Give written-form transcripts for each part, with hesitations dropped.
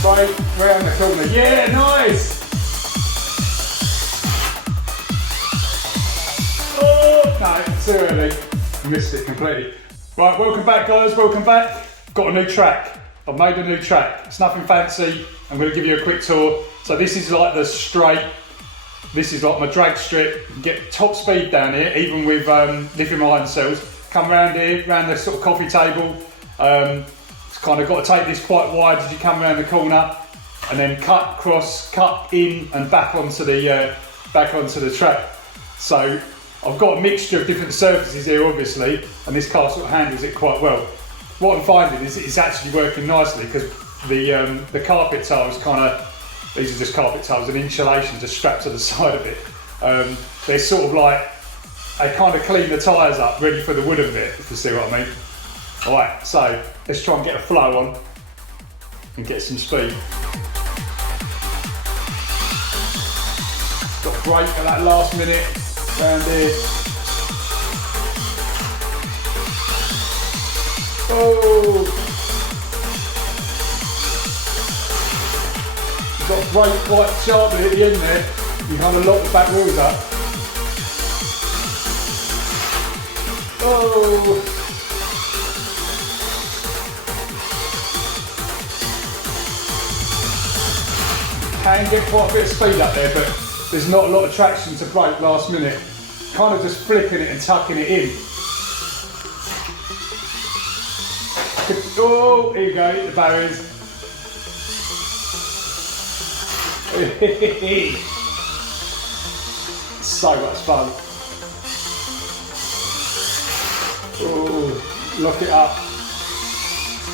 Straight round the corner. Yeah, nice! Oh, no, too early. Missed it completely. Right, welcome back guys, welcome back. Got a new track. I've made a new track. It's nothing fancy. I'm going to give you a quick tour. So this is like the straight, this is like my drag strip. You can get top speed down here, even with lithium ion cells. Come round here, round the sort of coffee table. It's kind of got to take this quite wide as you come around the corner, and then cut, cross, cut in and back onto the track. So I've got a mixture of different surfaces here, obviously, and this car sort of handles it quite well. What I'm finding is it's actually working nicely because the carpet tiles these are just carpet tiles and insulation just strapped to the side of it. They're sort of like, they kind of clean the tyres up, ready for the wooden bit, if you see what I mean. Alright, so let's try and get a flow on and get some speed. Got a brake at that last minute, round here. Oh! Got to brake quite sharply at the end there. You kind of lock the back wheels up. Oh! Can get quite a bit of speed up there, but there's not a lot of traction to brake last minute. Kind of just flicking it and tucking it in. Oh, here you go, the barriers. So much fun. Oh, lock it up.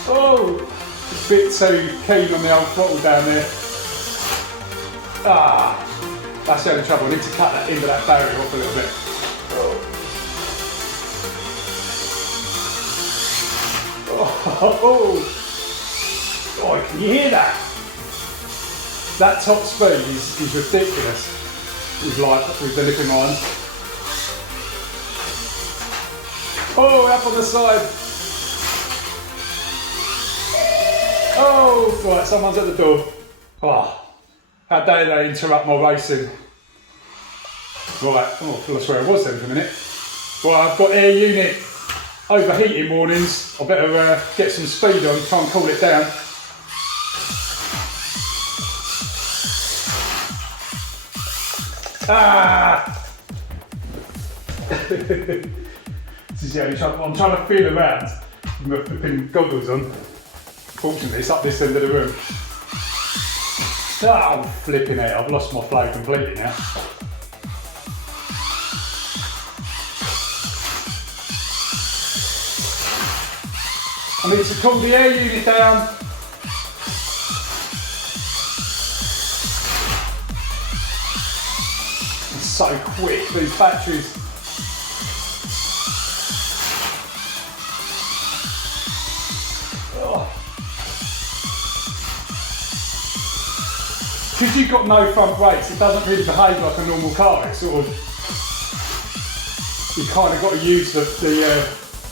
Oh, a bit too keen on the old throttle down there. Ah, that's the only trouble. I need to cut that end of that barrier off a little bit. Oh, can you hear that? That top speed is ridiculous with the lithium ions. Oh, up on the side. Oh, right, someone's at the door. Oh. How dare they interrupt my racing? Right, oh, that's where I was then for a minute. Right, I've got air unit overheating warnings. I better get some speed on, try and cool it down. Ah! This is the only trouble. I'm trying to feel around with my flipping goggles on. Fortunately, it's up this end of the room. Oh, flipping it, I've lost my flow completely now. I need to cool the air unit down. It's so quick, these batteries. Because you've got no front brakes, it doesn't really behave like a normal car. It's sort of, you kind of got to use the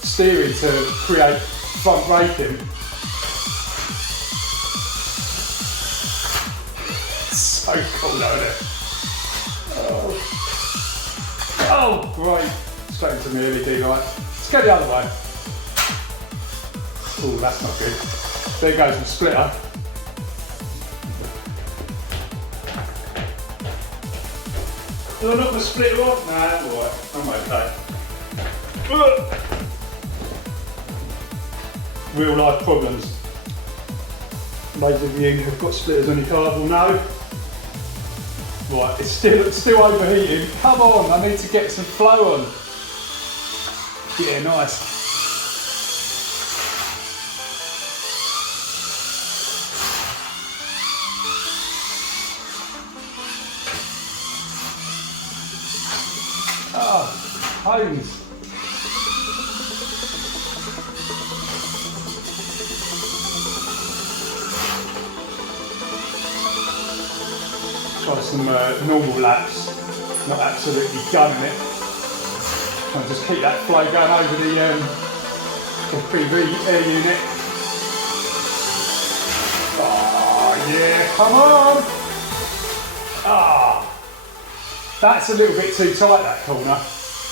steering to create front braking. So cool, isn't it? Oh, great. Straight into my LED light. Let's go the other way. Oh, that's not good. There goes my splitter. Do I knock the splitter off? Nah, that's alright. I'm okay. Real life problems. Those of you who've got splitters on your car will know. Right, it's still overheating. Come on, I need to get some flow on. Yeah, nice. Homes. Try some normal laps, not absolutely gunning it. Try and just keep that flow going over the PV air unit. Oh Yeah, come on. Ah, that's a little bit too tight, that corner.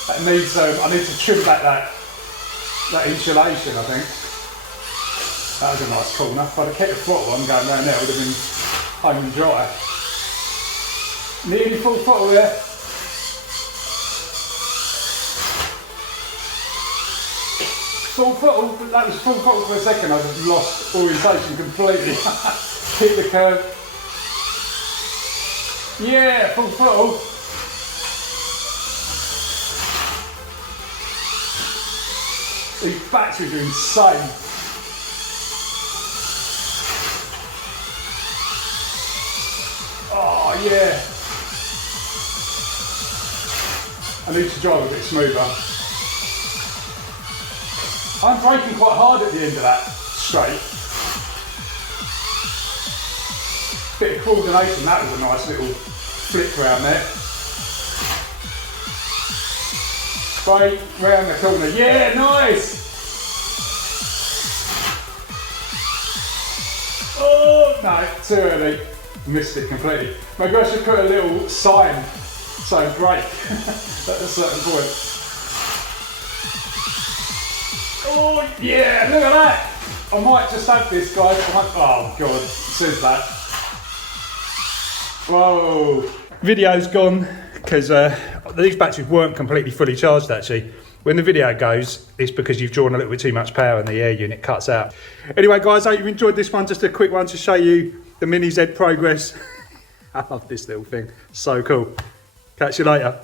That needs, I need to trim back that insulation, I think. That was a nice corner. If I'd have kept the throttle on going round there, it would have been home and dry. Nearly full throttle there. Full throttle, that was full throttle for a second. I just lost orientation completely. Hit the curve. Yeah, full throttle. These batteries are insane. Oh yeah. I need to drive a bit smoother. I'm braking quite hard at the end of that straight. Bit of coordination, that was a nice little flip round there. Straight round the corner, yeah, nice! Oh, no, too early. Missed it completely. Maybe I should put a little sign saying brake at a certain point. Oh yeah, look at that! I might just have this, guys. Oh god, it says that. Whoa. Video's gone because these batteries weren't completely fully charged actually. When the video goes, it's because you've drawn a little bit too much power and the air unit cuts out. Anyway guys, I hope you enjoyed this one. Just a quick one to show you the Mini Z progress. I love this little thing, so cool. Catch you later.